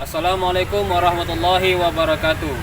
Assalamualaikum warahmatullahi wabarakatuh.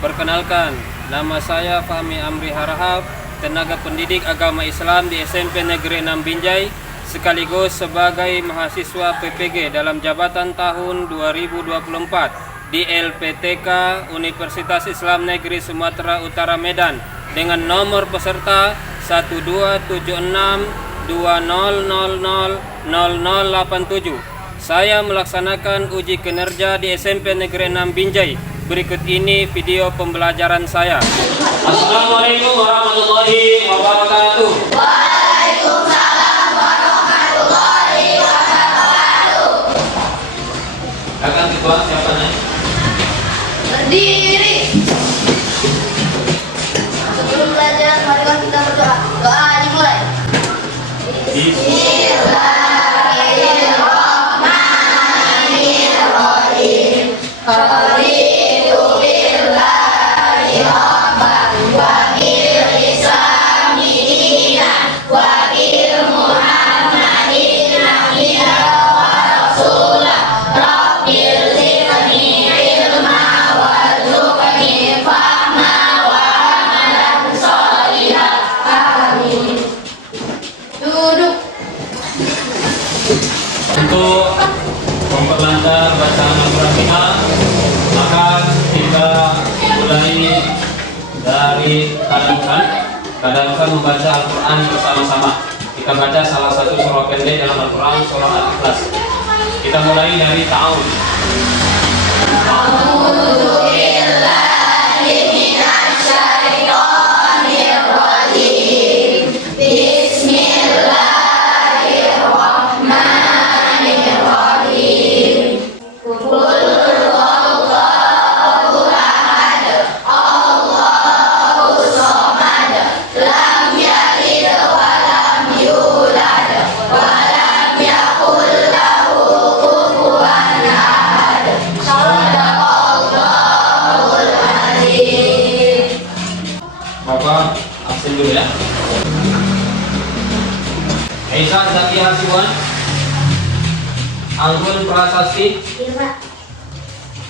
Perkenalkan, nama saya Fahmi Amri Harahap, tenaga pendidik agama Islam di SMP Negeri 6 Binjai, sekaligus sebagai mahasiswa PPG dalam jabatan tahun 2024 di LPTK Universitas Islam Negeri Sumatera Utara Medan dengan nomor peserta 127620000087. Saya melaksanakan uji kinerja di SMP Negeri 6 Binjai. Berikut ini video pembelajaran saya. Assalamualaikum warahmatullahi wabarakatuh. Waalaikumsalam warahmatullahi wabarakatuh. Kakak ketua siapa nih? Berdiri. Sebelum belajar, marilah kita berdoa. Doa dimulai. Bismillahirrahmanirrahim. Raditu billahi rabban wa bil islami dinan wa bil muhammadin nabiyyan wa rasulan. Rabbil zidni ilma warzuqni fahma wa amalan sholihan. Amin. Duduk. Untuk memperlancar bacaan Al-Quran kita, maka kita mulai dari tadarukan membaca Al-Quran bersama-sama. Kita baca salah satu surah pendek dalam Al-Quran, surah Al-Ikhlas. Kita mulai dari ta'awud. A'udzu billahi minasy syaithanir rajim. Bismillahirrahmanirrahim. Qul huwallahu ahad, Allahus samad, lam yalid wa lam yulad wa lam yakul lahu kufuwan ahad. Shadaqallahul azim. Bapak absen dulu ya. Aisyah Zaki Hasibuan, Anggun Prasasti,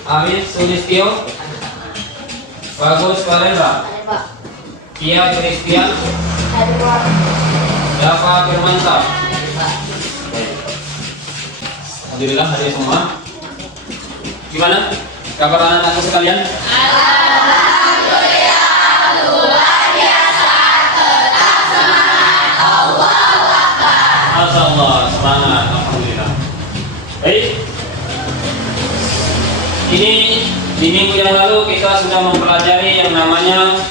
Arif Sulistyo, Bagus Valendra, Kia Christian, Dava Firmansyah. Alhamdulillah hadir semua. Gimana kabar anak-anakku sekalian? Alhamdulillah, semangat, alhamdulillah. Baik. Ini di minggu yang lalu kita sudah mempelajari yang namanya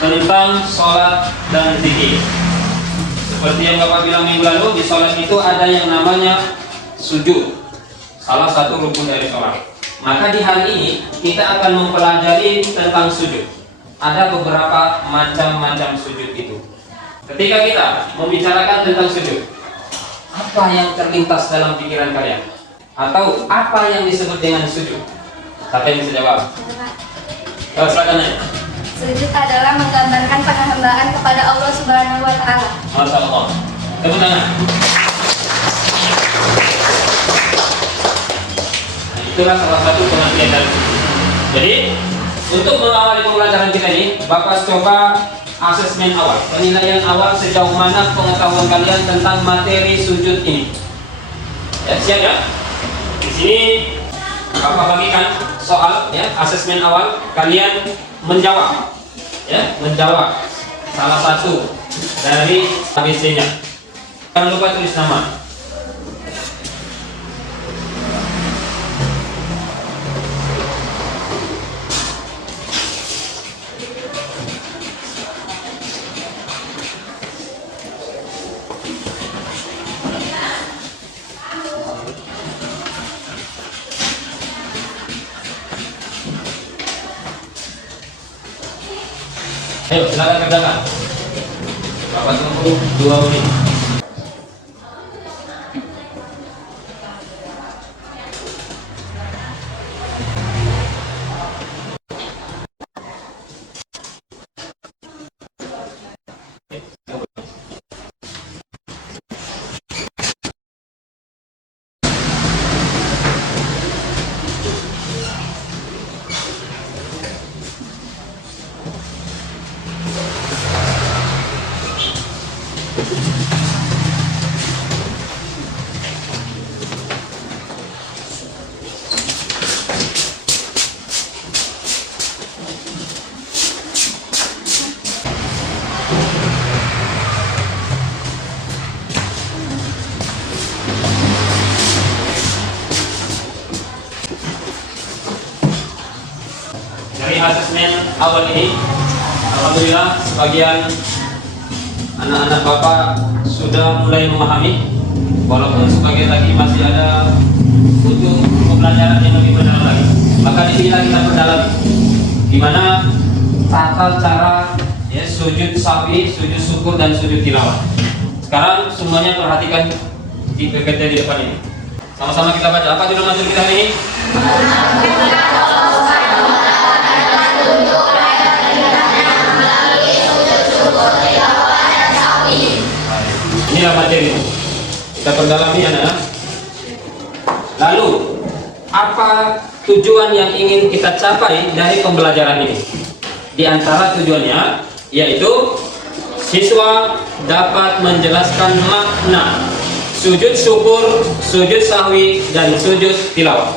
tentang sholat dan zikir. Seperti yang Bapak bilang minggu lalu, di sholat itu ada yang namanya sujud, salah satu rukun dari sholat. Maka di hari ini kita akan mempelajari tentang sujud. Ada beberapa macam-macam sujud itu. Ketika kita membicarakan tentang sujud, apa yang terlintas dalam pikiran kalian? Atau apa yang disebut dengan sujud? Siapa yang bisa jawab? Silakan aja. Sujud adalah menggambarkan penghambaan kepada Allah Subhanahu wa taala. Masya Allah. Tepuk tangan. Nah, itulah salah satu pengertian dari sujud. Jadi, untuk mengawali pembelajaran kita ini, Bapak coba asesmen awal, penilaian awal sejauh mana pengetahuan kalian tentang materi sujud ini. Ya, siap ya? Di sini Bapak bagikan soal ya, asesmen awal, kalian menjawab. Ya, menjawab salah satu dari ABC-nya. Jangan lupa tulis nama. Ayo, silakan kerjakan. Bapak tunggu 2 menit. asesmen awal ini, alhamdulillah sebagian anak-anak Bapak sudah mulai memahami, walaupun sebagian lagi masih ada butuh pembelajaran yang lebih mendalam lagi. Maka di sini kita perdalami gimana tata cara ya sujud sahwi, sujud syukur dan sujud tilawah. Sekarang semuanya perhatikan di PPT di depan ini. Sama-sama kita baca. Apa judul materi kita hari ini? Inilah materi. Kita perdalami anak-anak. Lalu, apa tujuan yang ingin kita capai dari pembelajaran ini? Di antara tujuannya yaitu siswa dapat menjelaskan makna sujud syukur, sujud sahwi, dan sujud tilawah.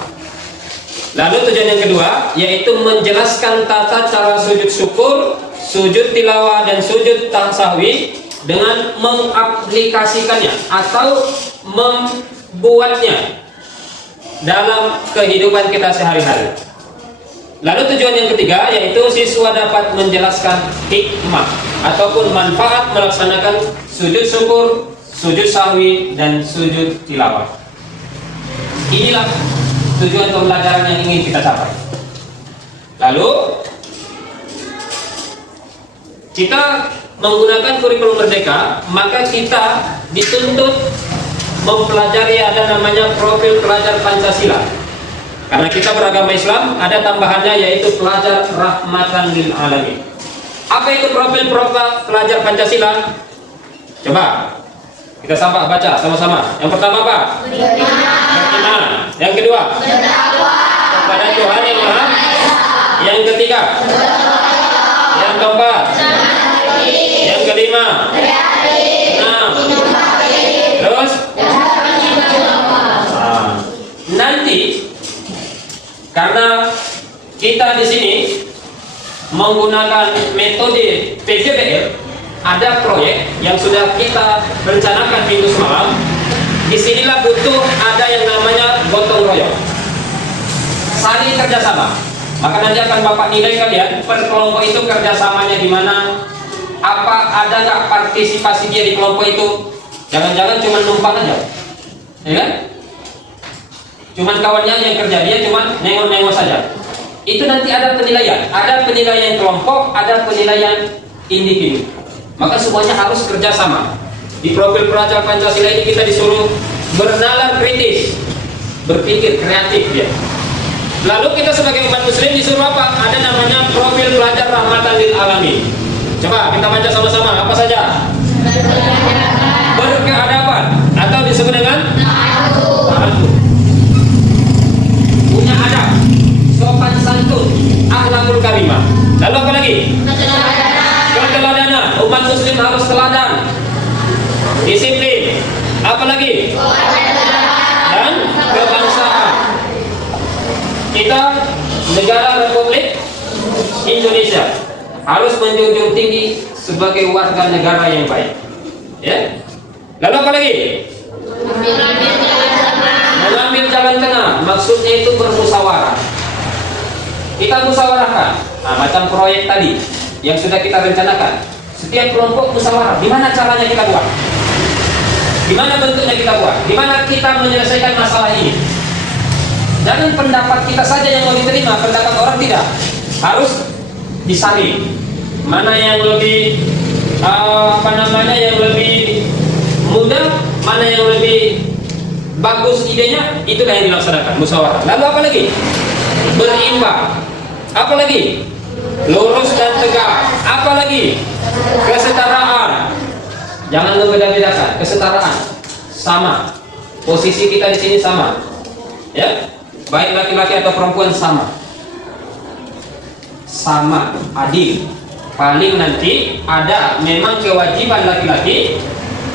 Lalu tujuan yang kedua yaitu menjelaskan tata cara sujud syukur, sujud tilawah, dan sujud sahwi dengan mengaplikasikannya atau membuatnya dalam kehidupan kita sehari-hari. Lalu tujuan yang ketiga yaitu siswa dapat menjelaskan hikmah ataupun manfaat melaksanakan sujud syukur, sujud sahwi, dan sujud tilawah. Inilah tujuan pembelajaran yang ingin kita capai. Lalu kita menggunakan kurikulum merdeka, maka kita dituntut mempelajari ada namanya profil pelajar Pancasila. Karena kita beragama Islam, ada tambahannya yaitu pelajar rahmatan lil alamin. Apa itu profil pelajar Pancasila? Coba kita sama baca sama-sama. Yang pertama apa? Beriman. Yang kedua? Kepada Tuhan yang Maha. Yang ketiga? Yang keempat? Yang kelima? Enam. Terus? Nanti karena kita di sini menggunakan metode PJBL, ada proyek yang sudah kita rencanakan minggu semalam. Disinilah butuh ada yang namanya gotong royong, saling kerjasama. Maka nanti akan Bapak nilai kalian per kelompok itu kerjasamanya di mana, apa ada nggak partisipasi dia di kelompok itu. Jangan-jangan cuma numpang aja, ya kan? Cuman kawannya yang kerja, dia cuma nengok-nengok saja. Itu nanti ada penilaian kelompok, ada penilaian individu. Maka semuanya harus kerjasama. Di profil pelajar Pancasila ini kita disuruh bernalar kritis, berpikir kreatif ya. Lalu kita sebagai umat muslim disuruh apa? Ada namanya profil pelajar rahmatan lil alamin. Coba kita baca sama-sama, apa saja? Berkeadaban atau disebut dengan ta'adub. Punya adab, sopan santun, akhlakul karimah. Lalu apa lagi? Keteladanan. Umat muslim harus teladan, disiplin. Apa lagi? Dan kebangsaan. Kita negara Republik Indonesia harus menjunjung tinggi sebagai warga negara yang baik. Ya. Lalu apa lagi? Mengambil jalan tengah, maksudnya itu bermusyawarah. Kita musyawarahkan, macam proyek tadi yang sudah kita rencanakan. Setiap kelompok musyawarah, di mana caranya kita buat, di mana bentuknya kita buat, di mana kita menyelesaikan masalah ini. Jangan pendapat kita saja yang mau diterima, pendapat orang tidak. Harus disaring. Mana yang lebih yang lebih mudah, mana yang lebih bagus idenya, itulah yang dilaksanakan musyawarah. Lalu apa lagi? Berimbang. Apa lagi? Lurus dan tegak. Apa lagi? Kesetaraan. Jangan membeda-bedakan. Kesetaraan sama. Posisi kita di sini sama. Ya, baik laki-laki atau perempuan sama. Sama, adil. Paling nanti ada memang kewajiban laki-laki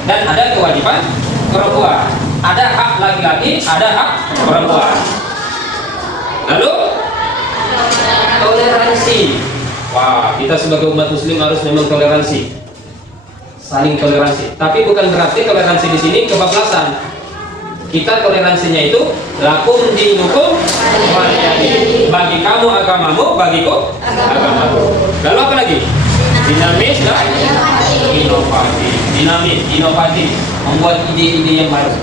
dan ada kewajiban perempuan. Ada hak laki-laki, ada hak perempuan. Lalu toleransi. Wah, kita sebagai umat muslim harus memang toleransi, saling toleransi. Tapi bukan berarti toleransi di sini kebablasan. Kita toleransinya itu lakum dinukum waliyadin. Bagi kamu agamamu, bagiku agamaku. Lalu apa lagi? Dinamis dan inovatif. Dinamis, inovatif, membuat ide-ide yang baru.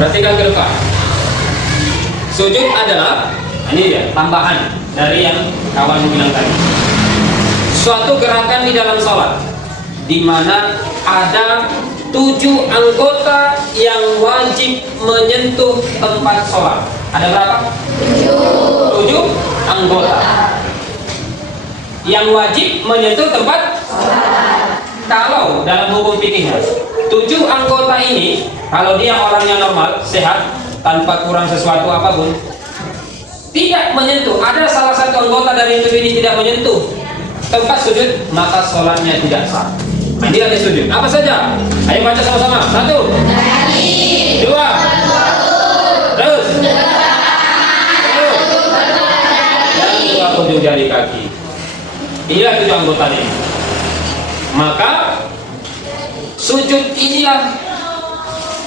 Perhatikan ke depan. Sujud adalah, ini dia, tambahan dari yang kawan bilang tadi. Suatu gerakan di dalam sholat, di mana ada 7 anggota yang wajib menyentuh tempat sholat. Ada berapa? 7 anggota yang wajib menyentuh tempat sholat. Kalau dalam hukum fikihnya 7 anggota ini, kalau dia orangnya normal, sehat, tanpa kurang sesuatu apapun, tidak menyentuh, ada salah satu anggota dari 7 ini tidak menyentuh tempat sujud, maka sholatnya tidak sah. Dia ada sujud. Apa saja? Ayo baca sama-sama. 1, 2, terus, dan 2 ujung jari kaki. Inilah 7 anggota ini. Maka sujud inilah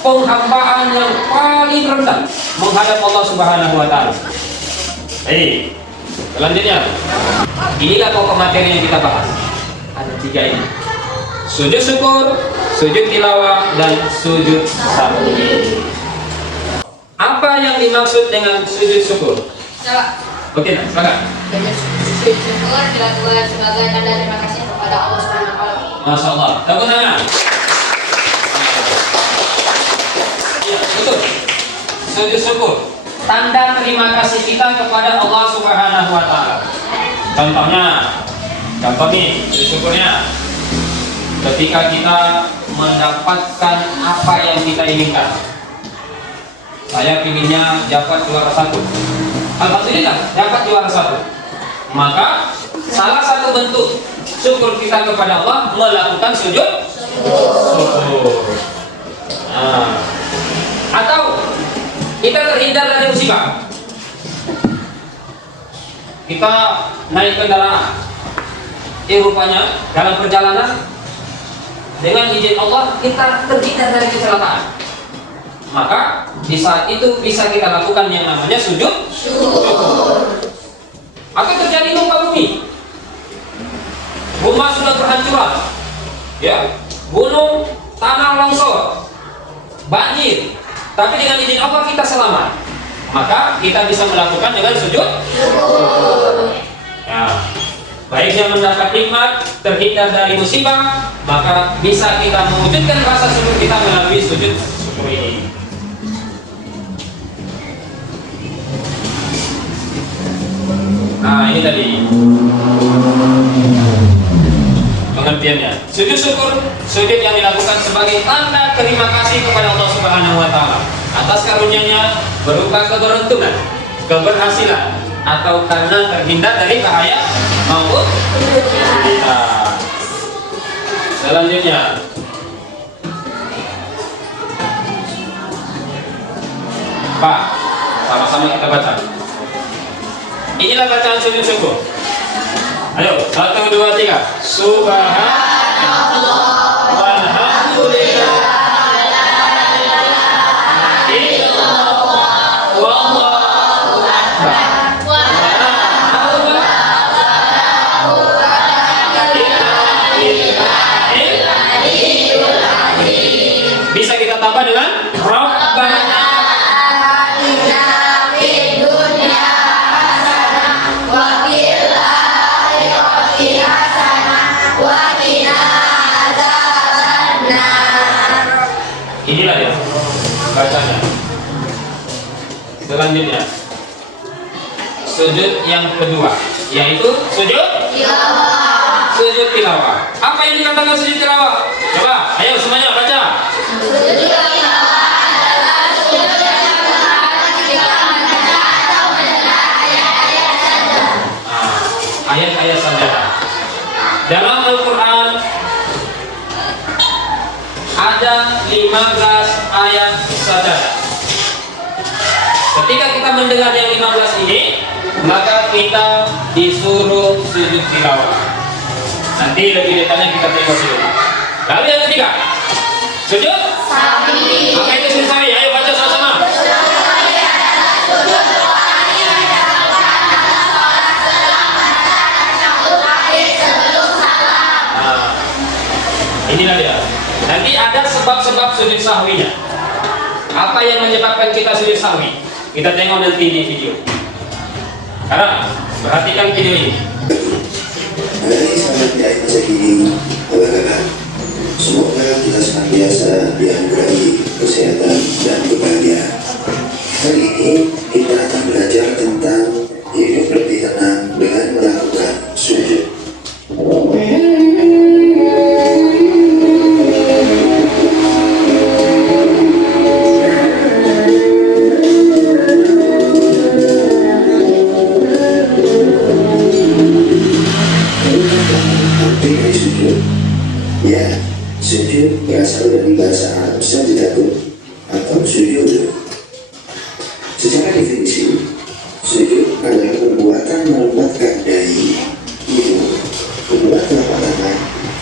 penghambaan yang paling rendah menghadap Allah Subhanahu wa taala. Selanjutnya, inilah pokok materi yang kita bahas. Ada 3 ini. Sujud syukur, sujud tilawah, dan sujud sahwi. Apa yang dimaksud dengan sujud syukur? Oke, silakan. Sujud syukur dilakukan sebagai tanda terima kasih kepada Allah Subhanahu wa taala. Masya Allah. Tepuk tangan. Ya, betul. Sujud syukur, tanda terima kasih kita kepada Allah Subhanahu wa taala. Contoh nih, sujud syukurnya ketika kita mendapatkan apa yang kita inginkan. Saya inginnya dapat juara 1. Alhamdulillah dapat juara 1. Maka salah satu bentuk syukur kita kepada Allah melakukan sujud syukur. Atau kita terhindar dari musibah. Kita naik kendaraan, rupanya dalam perjalanan dengan izin Allah kita terhindar dari kecelakaan. Maka di saat itu bisa kita lakukan yang namanya sujud syukur. Atau terjadi gempa bumi, rumah sudah berhancuran, ya, gunung, tanah longsor, banjir, tapi dengan izin Allah kita selamat. Maka kita bisa melakukan dengan sujud syukur. Ya. Baiknya mendapat nikmat, terhindar dari musibah, maka bisa kita mewujudkan rasa syukur kita melalui sujud syukur ini. Nah, ini tadi pengertiannya. Sujud syukur, sujud yang dilakukan sebagai tanda terima kasih kepada Allah Subhanahu wa taala atas karunia-Nya berupa keberuntungan, keberhasilan, atau karena terhindar dari bahaya maut kita. Selanjutnya, Pak, sama-sama kita baca. Inilah bacaan sujud syukur. Ayo, 1, 2, 3. Subhanallah walhamdulillah wallahu akbar. Bisa kita tambah dengan Rabbana inilah ya bacanya. Selanjutnya sujud yang kedua, yaitu sujud tilawah. Sujud tilawah. Apa yang dikatakan sujud tilawah? Coba, ayo semuanya baca. Sujud tilawah adalah sujud yang dilakukan ketika membaca atau mendengar ayat-ayat sajadah. Ayat-ayat sajadah. Dalam Al-Quran ada 15 ayat sajadah. Ketika kita mendengar yang 15 ini, maka kita disuruh sujud tilawah. Nanti lebih detailnya kita tengok dulu. Lalu yang ketiga, sujud sahwi. Apa itu sujud sahwi? Ayo baca sama-sama. Sujud sahwi adalah sujud sujud sahwinya. Apa yang menyebabkan kita sujud sahwi? Kita tengok nanti di video. Sekarang perhatikan video ini. Dari sahabat yang segini, anak-anak, semoga kita senantiasa dianugerahi kesehatan dan kebahagiaan. Hari ini kita akan belajar tentang hidup lebih tenang dengan melakukan sujud. Ya, sujud berasal dari bahasa Arab sajdatun atau sujud. Secara definisi, sujud adalah perbuatan melembutkan dahi, hidung, kedua telapak tangan,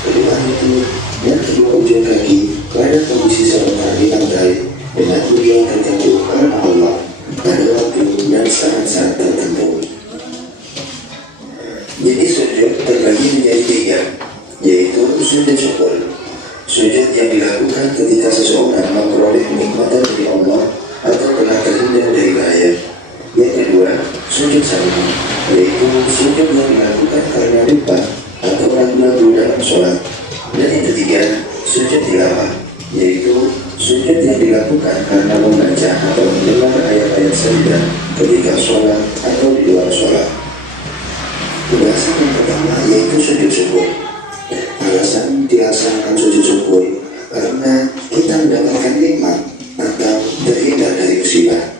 kedua lutut, dan kedua ujung kaki pada posisi serentak di lantai dengan tujuan tertentu karena Allah pada waktu dan saat-saat tertentu. Jadi sujud terbagi menjadi tiga, yaitu sujud syukur, sujud yang dilakukan ketika seseorang memperoleh kenikmatan dari Allah atau telah terhindar dari bahaya. Yang kedua, sujud sahwi, yaitu sujud yang dilakukan karena lupa atau ragu-ragu dalam sholat. Dan yang ketiga, sujud tilawah, yaitu sujud yang dilakukan karena membaca atau mendengar ayat-ayat sajdah ketika sholat atau di luar sholat. Pembahasan yang pertama yaitu sujud syukur. Alasan dilaksanakan sujud syukur karena kita mendapatkan nikmat atau terhindar dari musibah.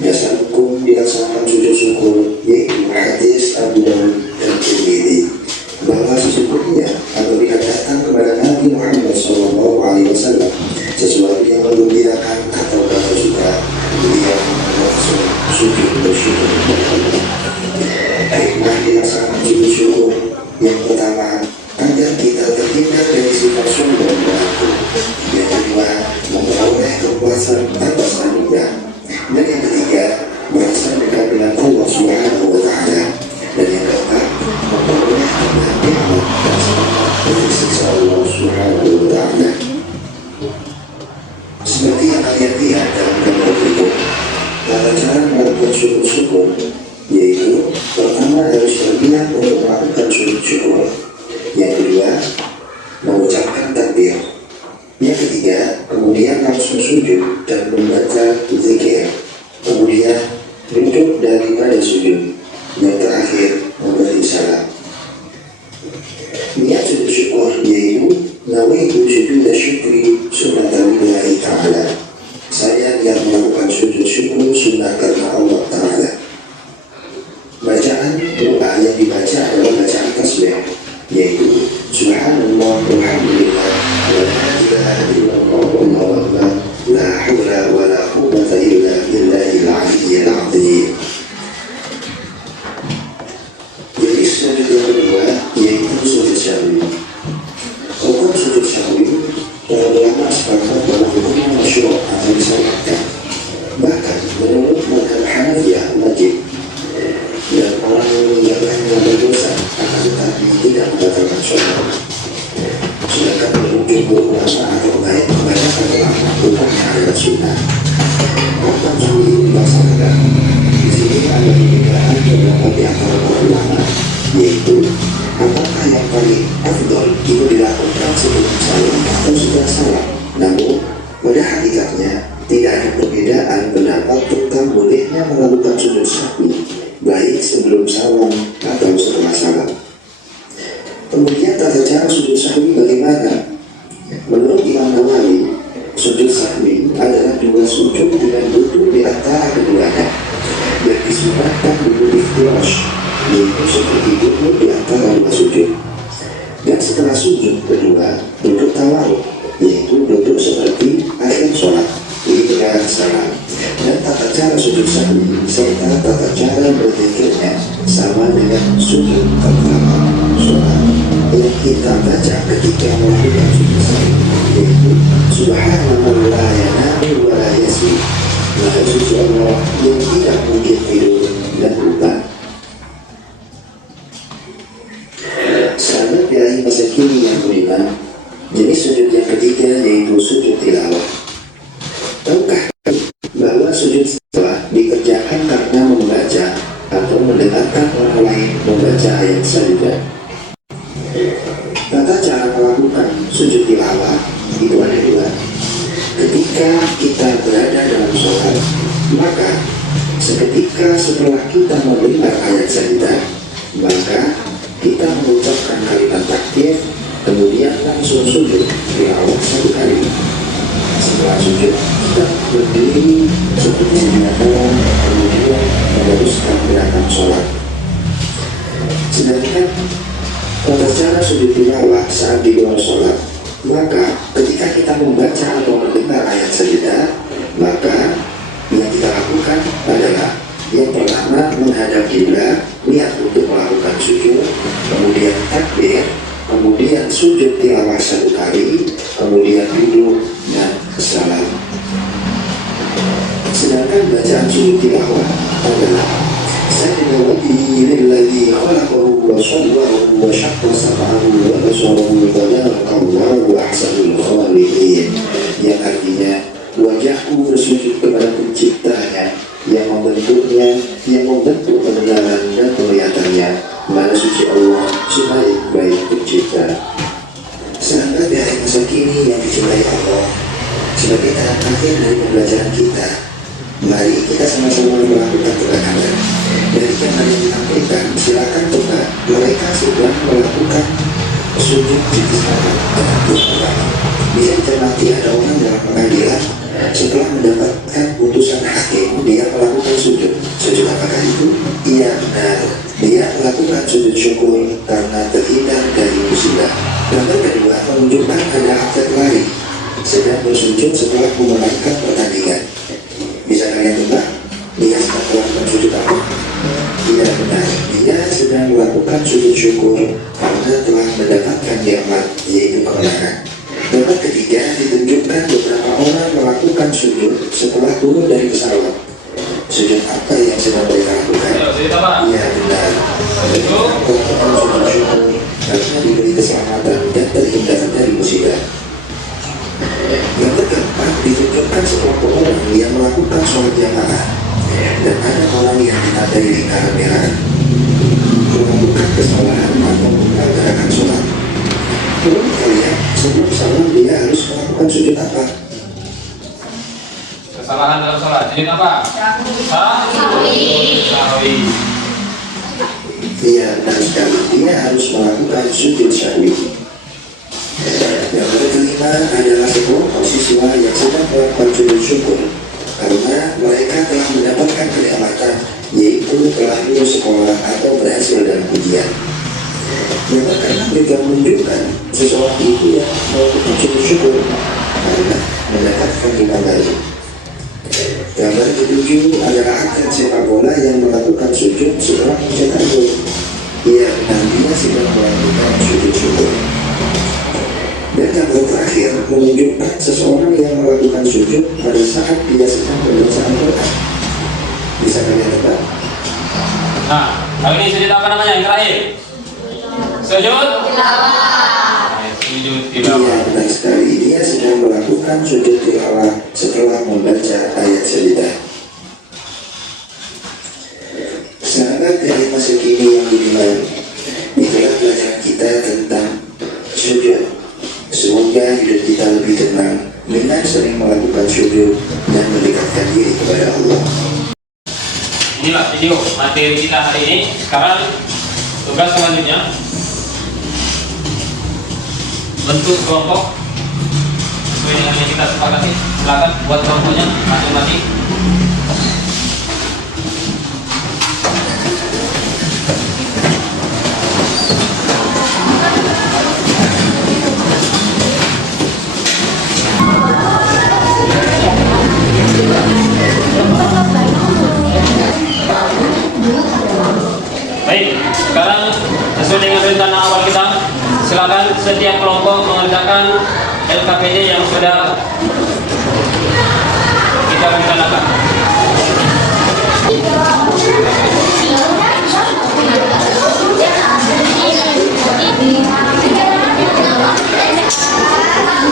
Dasar hukum dilaksanakan sujud syukur yaitu hadis Abu Dawud dan Tirmidzi bahwa sesungguhnya apabila datang kepada Nabi Muhammad SAW sesuatu yang menggembirakan atau bahagia suka, beliau langsung sujud bersyukur. Hikmah dilaksanakan sujud syukur yang pertama, agar kita terhindar dari sifat sombong dan aku. Yang kedua, memperoleh kekuasaan atas anugerah. Dan yang ketiga, merasa dekat dengan Allah Subhanahu wa Ta'ala. Dan yang keempat, memperoleh kebahagiaan dan selamat dari siksa Allah Subhanahu wa Ta'ala. Seperti yang kalian lihat dalam gambar berikut, tata cara melakukan sujud syukur yaitu pertama harus berniat untuk melakukan sujud syukur. Yang kedua, mengucapkan takbir. Yang ketiga, kemudian langsung sujud dan membaca zikir. Kemudian duduk daripada sujud. Yang terakhir, memberi salam. Niat sujud syukur yaitu nawaitu sujud syukri sunnatullahi ta'ala. Saya yang melakukan sujud syukur sunnah karena Allah Ta'ala. Bacaan doa yang dibaca adalah bacaan tasbih, yaitu Subhanallah walhamdulillah wa la ilaha illallah wallahu akbar la haula wa la quwwata illa billahil aliyyil azim. Jadi sujud yang kedua yaitu sujud syahwi. Hukum sujud syahwi para ulama sepakat bahwa hukumnya masyru' atau disyariatkan. Bahkan menurut mazhab Hanafiyah wajib. Dan orang yang meninggalkannya berdosa akan tetapi tidak membatalkan sholat. Sedangkan menurut jumhur ulama atau kebanyakan ulama hukumnya adalah sunnah. Kapan syahwi ini dilaksanakan? Di sini ada perbedaan pendapat di antara para ulama, yaitu apakah yang paling afdol itu dilakukan sebelum salam atau sudah salam. Namun pada hakikatnya tidak ada perbedaan pendapat tentang bolehnya melakukan sujud sahwi baik sebelum salam atau setelah salam. Kemudian tata cara sujud sahwi bagaimana? Menurut Imam Nawawi, sujud sahwi adalah dua sujud dengan duduk di antara keduanya dan disunahkan duduk iftirash, yaitu seperti duduk di antara dua sujud. Dan setelah sujud kedua, duduk tawarruk, yaitu duduk seperti akhir sholat dengan salam. Dan tata cara sujud sahwi serta tata cara berzikirnya sama dengan sujud pertama sholat yang kita baca ketika melakukan sujud sahwi, yaitu Subhanallah la yanamu wa la yasmi. Maha suci Allah yang tidak mungkin tidur dan lupa. Sahabat dari masa kini yang beriman, jenis sujud yang ketiga ketiga yaitu sujud tilawah. Tahukah bahwa sujud tilawah dikerjakan karena membaca atau mendengarkan orang lain membaca ayat sajadah? Tata cara melakukan sujud tilawah itu ada dua. Ketika kita berada dalam sholat, maka seketika setelah kita mendengar ayat sajadah, maka kita mengucapkan kalimat takbir, kemudian langsung sujud tilawah satu kali. Setelah sujud, kita berdiri seperti biasa, kemudian meneruskan gerakan sholat. Sedangkan tata cara sujud tilawah saat di luar sholat, maka ketika kita membaca atau mendengar ayat sajadah, maka yang kita lakukan adalah yang pertama menghadap kiblat, niat untuk melakukan sujud, kemudian takbir, kemudian sujud tilawah satu kali, kemudian duduk dan salam. Sedangkan bacaan sujud tilawah adalah Sayyidina wajihilladzi khalaqahu wa sawwarahu wa syaqqa sam'ahu wa basarahu wa tabarakallahu ahsanul khaliqin, yang artinya wajahku bersujud kepada penciptanya yang membentuknya, yang membentuk pendengaran dan penglihatannya. Maha suci Allah, sebaik-baik pencipta. Sahabat dari masa kini yang dicintai Allah, sebagai tahap akhir dari pembelajaran kita, mari kita sama-sama melakukan perkatakan. Dari yang ada ditampilkan, silakan coba mereka sudah melakukan sujud di sana dengan dua. Bisa dicermati ada orang dalam pengadilan setelah mendapatkan putusan hakim, dia melakukan sujud. Sujud apakah itu? Iya benar, dia melakukan sujud syukur karena terhindar dari musibah. Gambar kedua menunjukkan ada atlet lari sedang bersujud setelah memenangkan pertandingan. Bisa kalian tebak dia sedang melakukan sujud apa? Tidak benar, dia sedang melakukan sujud syukur karena telah mendapatkan nikmat, yaitu kemenangan. Gambar ketiga ditunjukkan beberapa orang melakukan sujud setelah turun dari pesawat. Sujud apa yang sedang mereka lakukan? Ya benar, mereka melakukan sujud syukur karena diberi keselamatan dan terhindar dari musibah. Gambar keempat ditunjukkan sekelompok orang yang melakukan sholat jamaah, dan ada orang yang ditandai lingkaran merah melakukan kesalahan atau menggagalkan sholat. Menurut kalian, sebelum salam dia harus melakukan sujud apa? Kesalahan dalam sholat, sujud apa? Sahwi. Iya, benar sekali. Dia harus melakukan sujud sahwi. Yang kelima adalah sekelompok siswa yang sedang melakukan sujud syukur karena mereka telah mendapatkan kenikmatan, yaitu telah lulus sekolah atau berhasil dalam ujian. Yang keenam juga menunjukkan seseorang itu yang melakukan sujud syukur karena mendapatkan iman baru. Gambar ketujuh adalah atlet sepak bola yang melakukan sujud setelah mencetak gol. Ia nantinya sedang melakukan sujud syukur. Dan gambar terakhir menunjukkan seseorang yang melakukan sujud pada saat dia sedang membaca Al-Quran. Bisa kalian tebak? Nah, kali ini sujud apa namanya yang terakhir? Sujud tilawah. Sujud tilawah. Iya, benar sekali. Dia sedang melakukan sujud tilawah setelah membaca ayat sajadah. Sahabat dari masa kini yang budiman, itulah pelajaran kita tentang sujud. Semoga hidup kita lebih tenang dengan sering melakukan sujud dan mendekatkan diri kepada Allah. Inilah video materi kita hari ini. Sekarang tugas selanjutnya bentuk kelompok sesuai dengan yang kita sepakati. Silakan buat kelompoknya masing-masing. Baik, sekarang sesuai dengan rencana awal kita, silakan setiap kelompok mengerjakan LKPD yang sudah kita rencanakan.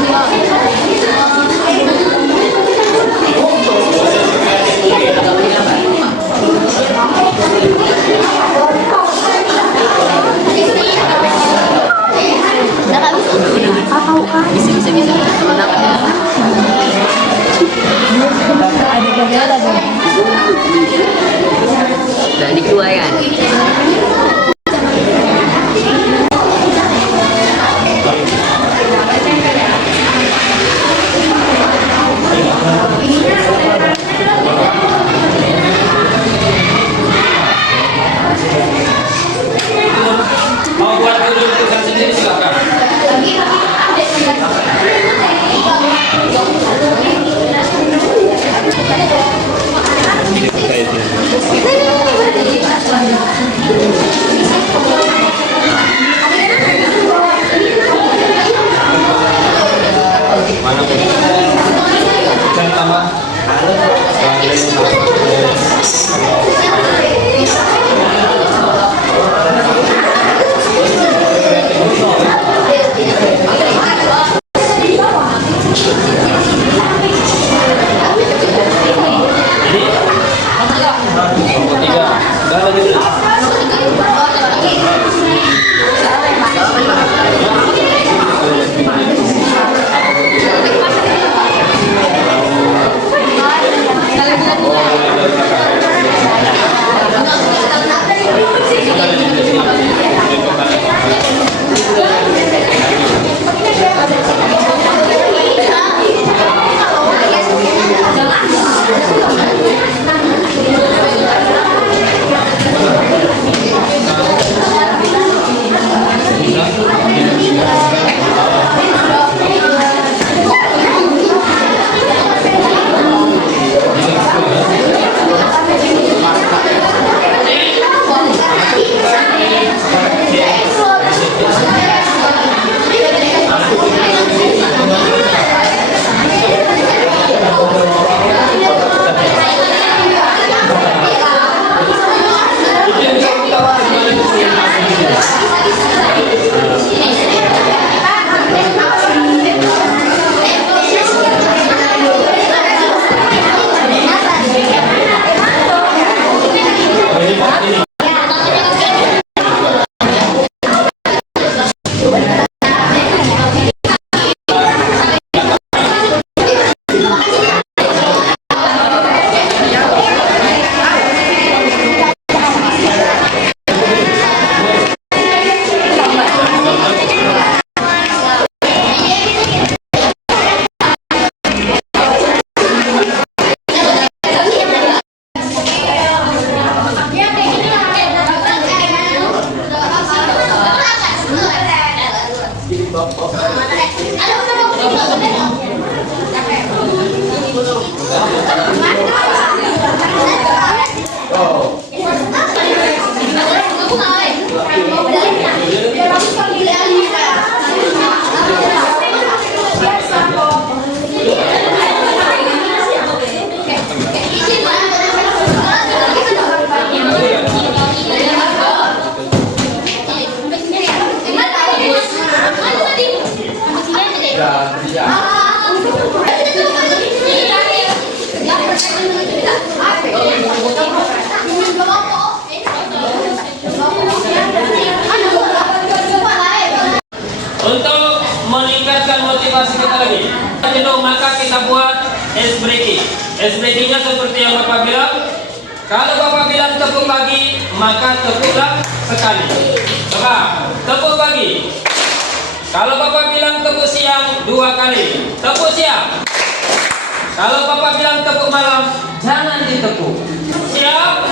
Thank you. Untuk meningkatkan motivasi kita lagi, maka kita buat ice breaking. Ice breakingnya seperti yang Bapak bilang. Kalau Bapak bilang tepuk pagi, maka tepuklah sekali. Coba, tepuk pagi. Kalau Bapak bilang tepuk siang, 2 kali. Tepuk siang. Kalau Bapak bilang tepuk malam, jangan ditepuk. Siap?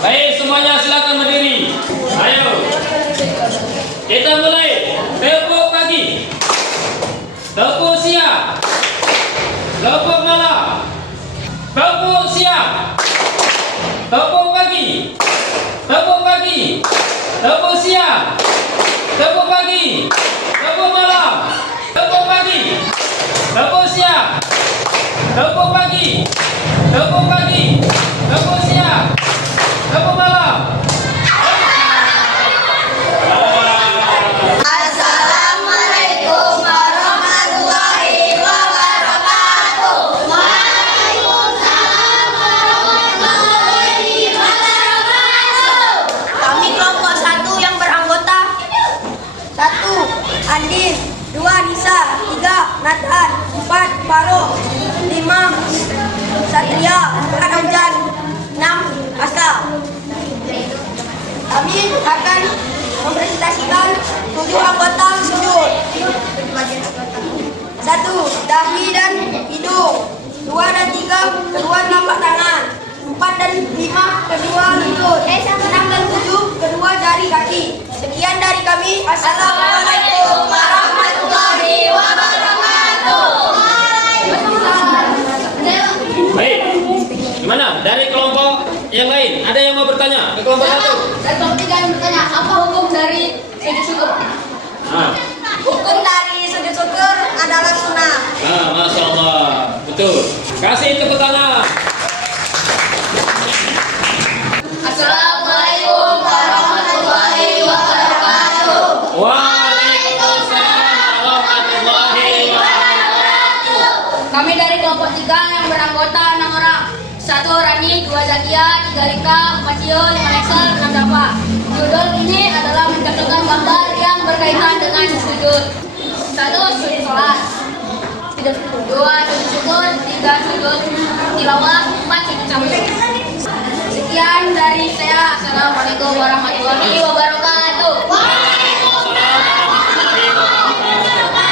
Baik, semuanya silakan berdiri. Ayo. Kita mulai. Tepuk pagi, tepuk siang, tepuk malam, tepuk siang, tepuk pagi, tepuk pagi, tepuk siang, tepuk pagi, tepuk malam, tepuk pagi, tepuk siang, tepuk pagi, tepuk pagi, tepuk siang, tepuk malam. Assalamualaikum warahmatullahi wabarakatuh. Waalaikumsalam warahmatullahi wabarakatuh. Kami kelompok 1 yang beranggota 1. Andin, 2. Nisa, 3. Nathan, 4. Farouk, 5. Satria, 4. Aujan, 6. Aska. Kami akan mempresentasikan 7 anggota sujud. 1. Dahi dan hidung. 2 dan 3 kedua telapak tangan. 4 dan 5 kedua lutut. 6 dan 7 kedua jari kaki. Sekian dari kami. Assalamualaikum warahmatullahi wabarakatuh. Baik, gimana? Dari kelompok yang lain, ada yang mau bertanya? Ke kelompok 1. Dari kelompok 3 yang bertanya, apa hukum dari sujud syukur? Nah, Hukum dari sujud syukur adalah sunnah. Masya Allah, betul. Kasih tepuk tangan. Assalamualaikum warahmatullahi wabarakatuh. Waalaikumsalam warahmatullahi wabarakatuh. Kami dari kelompok 3 yang beranggota 6 orang. 1 Rani, 2 Zakia, 3 Rika, 4 Cio, 5 Lexel, 6 Dafa. Judul ini adalah mencantumkan gambar yang berkaitan dengan sujud. 1. Sujud sholat. 2 sujud syukur, 3 sujud tilawah, 4 sujud sahwi. Sekian dari saya. Assalamualaikum warahmatullahi wabarakatuh.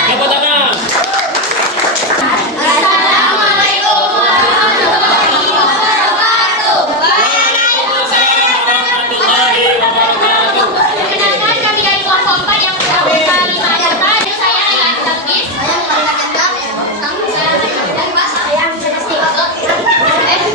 Tepuk tangan. Assalamualaikum warahmatullahi wabarakatuh. Perkenalkan, kami dari kelompok 4 yang berusaha 5 data. Saya Ayat Tangkis.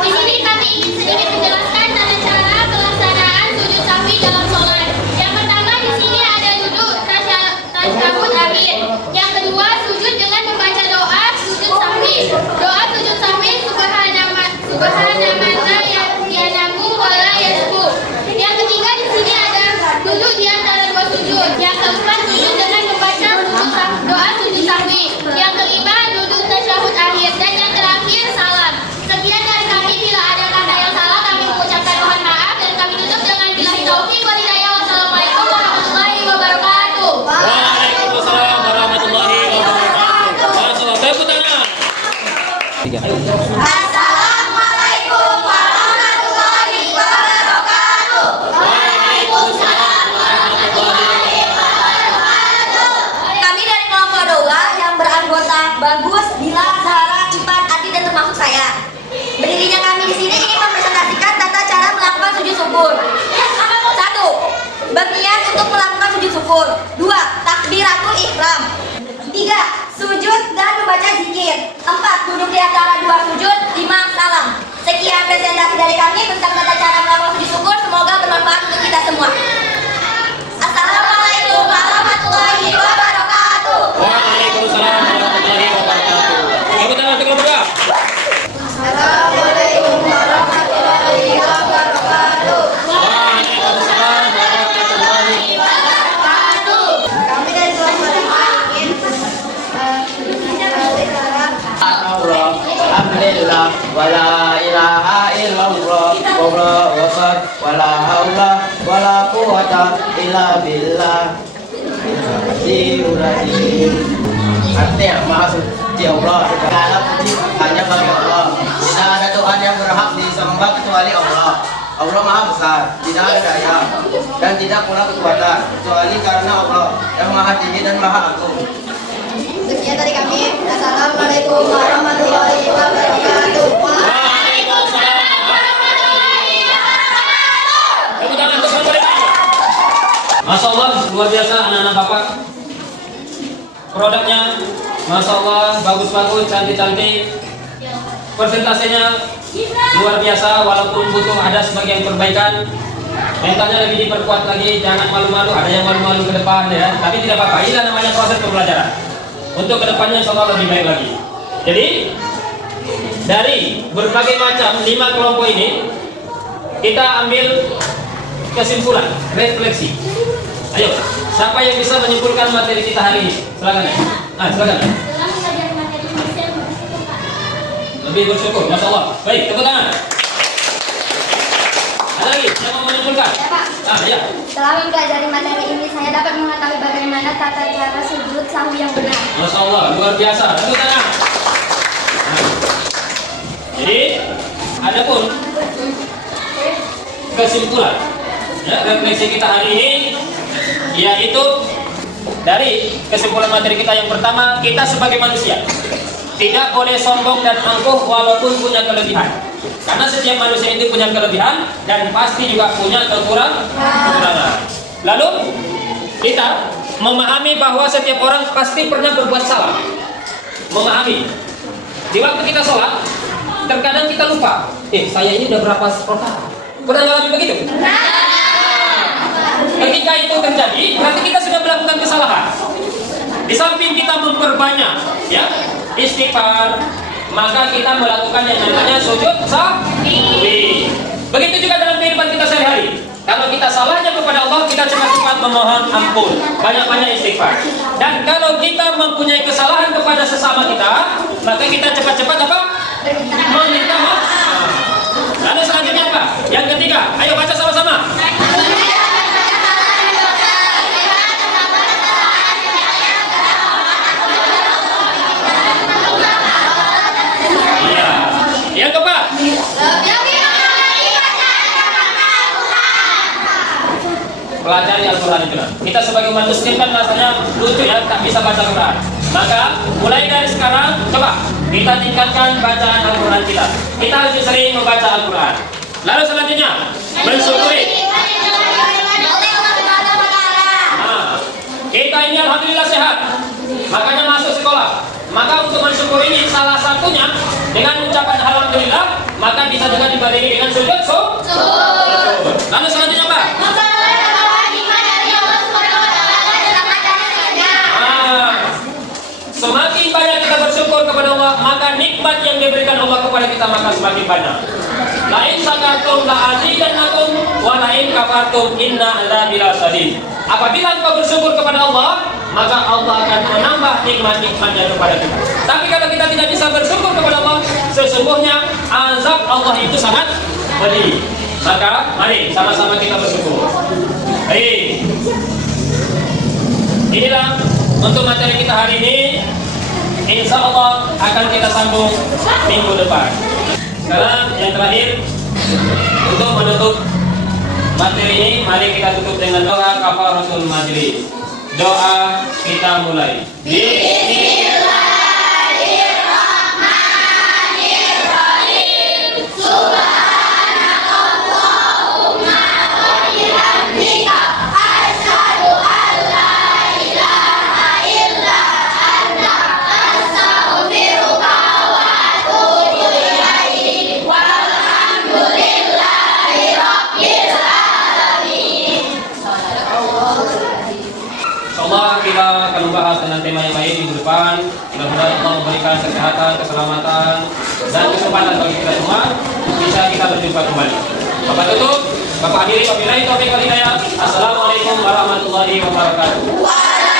Di sini kami ingin sedikit menjelaskan tata cara pelaksanaan sujud sahwi dalam sholat. Yang pertama, di sini ada duduk tasyahud akhir. Yang kedua, sujud dengan membaca doa sujud sahwi. Doa sujud sahwi subhanamana yanamu wala yasbu. Yang ketiga, di sini ada duduk di antara dua sujud. Yang keempat, sujud dengan membaca doa sujud sahwi. Yang kelima, duduk tasyahud akhir. Dan yang terakhir, salam. Sekian dari kami. Bila ada kata yang salah, kami mengucapkan mohon maaf dan kami tutup dengan billahi taufiq wal hidayah. Wassalamualaikum warahmatullahi wabarakatuh. Waalaikumsalam warahmatullahi wabarakatuh. Langsung tepuk tangan. Assalamualaikum warahmatullahi wabarakatuh. Waalaikumsalam warahmatullahi wabarakatuh. Kami dari kelompok doa yang beranggota Bagus, Bila, Zahra, Ipan, Adi dan termasuk saya. Berdirinya kami di sini ingin mempresentasikan tata cara melakukan sujud syukur. 1. Berniat untuk melakukan sujud syukur. 2. Takbiratul ihram. 3. Sujud dan membaca zikir. 4. Duduk di antara dua sujud. 5. Salam. Sekian presentasi dari kami tentang tata cara melakukan sujud syukur. Semoga bermanfaat untuk kita semua. Assalamualaikum warahmatullahi wabarakatuh. Waalaikumsalam warahmatullahi wabarakatuh. Tepuk tangan untuk kelompok 2. Assalamualaikum warahmatullahi wabarakatuh. Waalaikumsalam warahmatullahi Wabarakatuh. Kami dari kelompok 5 ingin Allah, alhamdulillah, wala ilaha illallah, wallahu akbar, wala haula wala quwata illa billah. Artinya maha suci Allah, segala puji hanya bagi Allah. Tidak ada Tuhan yang berhak disembah kecuali Allah. Allah maha besar, tidak ada daya dan tidak pula kekuatan kecuali karena Allah yang maha tinggi dan maha agung. Sekian dari kami. Assalamualaikum warahmatullahi wabarakatuh. Waalaikumsalam warahmatullahi wabarakatuh. Tepuk tangan untuk kelompok 5. Masya Allah, luar biasa anak-anak Bapak. Produknya, Masya Allah, bagus-bagus, cantik-cantik. Persentasenya luar biasa, walaupun butuh ada sebagian perbaikan. Mentalnya lebih diperkuat lagi, jangan malu-malu. Ada yang malu-malu ke depan ya, tapi tidak apa-apa. Inilah namanya proses pembelajaran. Untuk kedepannya insya Allah lebih baik lagi. Jadi dari berbagai macam 5 kelompok ini kita ambil kesimpulan, refleksi. Ayo, siapa yang bisa menyimpulkan materi kita hari ini? Silakan ya. Silakan. Lebih bersyukur, Masya Allah. Baik, tepuk tangan. Ada lagi yang mau menyimpulkan? Ya, Pak. Ya. Setelah mempelajari materi ini, saya dapat mengetahui bagaimana tata cara sujud sahwi yang benar. Masya Allah, luar biasa. Tepuk tangan. Jadi, ada pun kesimpulan ya, refleksi kita hari ini, yaitu dari kesimpulan materi kita yang pertama, kita sebagai manusia tidak boleh sombong dan angkuh walaupun punya kelebihan. Karena setiap manusia itu punya kelebihan dan pasti juga punya kekurangan. Lalu kita memahami bahwa setiap orang pasti pernah berbuat salah. Memahami. Di waktu kita sholat, terkadang kita lupa. Saya ini udah berapa rakaat? Pernah ngalami begitu? Ketika itu terjadi, berarti kita sudah melakukan kesalahan. Di samping kita memperbanyak, ya, istighfar, maka kita melakukan yang namanya sujud sahwi. Begitu juga dalam kehidupan kita sehari-hari. Kalau kita salahnya kepada Allah, kita cepat-cepat memohon ampun, banyak-banyak istighfar. Dan kalau kita mempunyai kesalahan kepada sesama kita, maka kita cepat-cepat apa? Meminta maaf. Lalu selanjutnya apa? Yang ketiga, ayo baca sama-sama. pelajari Al-Quran itu. Kita sebagai umat muslim kan rasanya lucu ya, tak bisa baca Quran. Maka mulai dari sekarang, coba kita tingkatkan bacaan Al-Quran kita. Kita harus sering membaca Al-Quran. Lalu selanjutnya, mensyukuri. Nah, kita ini alhamdulillah sehat, makanya masuk sekolah. Maka untuk mensyukuri ini salah satunya dengan mengucapkan alhamdulillah, maka bisa juga dibarengi dengan sujud syukur. Lalu selanjutnya apa? Semakin banyak kita bersyukur kepada Allah, maka nikmat yang diberikan Allah kepada kita maka semakin banyak. Lain syakartum la azidannakum wa lain kafartum inna adzabi lasyadid. Apabila engkau bersyukur kepada Allah, maka Allah akan menambah nikmat-nikmatnya kepada kita. Tapi kalau kita tidak bisa bersyukur kepada Allah, sesungguhnya azab Allah itu sangat pedih. Maka mari sama-sama kita bersyukur. Baik. Inilah untuk materi kita hari ini. Insya Allah akan kita sambung minggu depan. Sekarang yang terakhir, untuk menutup materi ini, mari kita tutup dengan doa kafaratul majlis. Doa kita mulai. Kita akan membahas dengan tema yang lain minggu depan. Mudah-mudahan Allah memberikan kesehatan, keselamatan, dan kesempatan bagi kita semua bisa kita berjumpa kembali. Bapak tutup, Bapak akhiri, wabillahi taufiq wal hidayah. Assalamualaikum warahmatullahi wabarakatuh.